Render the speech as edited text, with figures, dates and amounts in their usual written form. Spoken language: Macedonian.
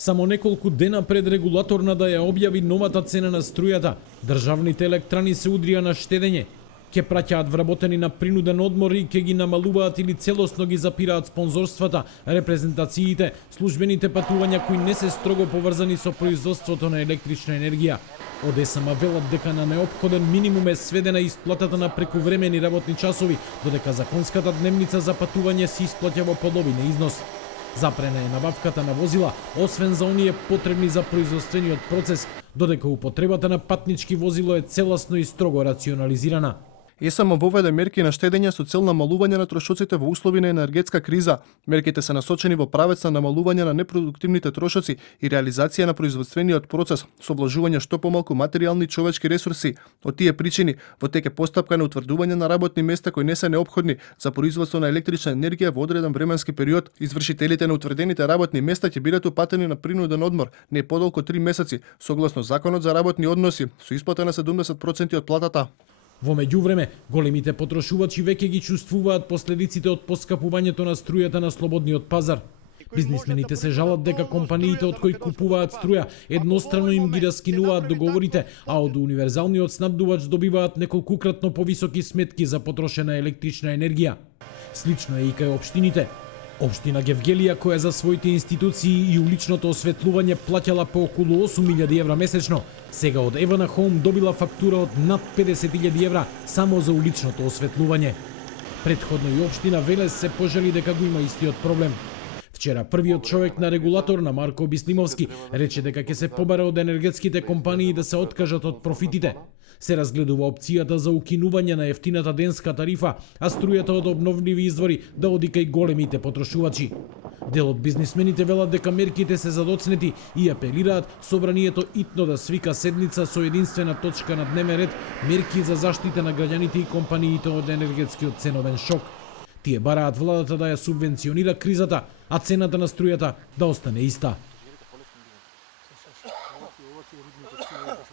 Само неколку дена пред регулаторна да ја објави новата цена на струјата, државните електрани се удрија на штедење. Ке праќаат вработени на принуден одмор и ке ги намалуваат или целосно ги запираат спонзорствата, репрезентациите, службените патувања кои не се строго поврзани со производството на електрична енергија. Од ЕСМ велат дека на неопходен минимум е сведена исплатата на прековремени работни часови, додека законската дневница за патување се исплаќа во половина износ. Запрена е набавката на возила, освен за оние потребни за производствениот процес, додека употребата на патнички возило е целосно и строго рационализирана. ЕСМ воведе мерки на штедење со цел намалување на трошоците во услови на енергетска криза. Мерките се насочени во правец на намалување на непродуктивните трошоци и реализација на производствениот процес со вложување што помалку материјални и човечки ресурси. Од тие причини, во тек е постапка на утврдување на работни места кои не се неопходни за производство на електрична енергија во одреден временски период. Извршителите на утврдените работни места ќе бидат упатени на принуден одмор не подолго 3 месеци, согласно Законот за работни односи, со исплата на 70% од платата. Во меѓувреме, големите потрошувачи веќе ги чувствуваат последиците од поскапувањето на струјата на слободниот пазар. Бизнисмените се жалат дека компаниите од кои купуваат струја еднострано им ги раскинуваат договорите, а од универзалниот снабдувач добиваат неколкукратно повисоки сметки за потрошена електрична енергија. Слично е и кај општините. Општина Гевгелија, која за своите институции и уличното осветлување плаќала по околу 8.000 евра месечно, сега од Евана Хоум добила фактура од над 50.000 евра само за уличното осветлување. Предходно и општина Велес се пожали дека го има истиот проблем. Вчера првиот човек на регулатор на Марко Бислимовски рече дека ќе се побара од енергетските компании да се откажат од профитите. Се разгледува опцијата за укинување на ефтината денска тарифа, а струјата од обновливи извори да оди кај големите потрошувачи. Дел од бизнисмените велат дека мерките се задоцнети и апелираат собранието итно да свика седница со единствена точка на дневен ред мерки за заштита на граѓаните и компаниите од енергетскиот ценовен шок. Тие бараат владата да ја субвенционира кризата, а цената на струјата да остане иста.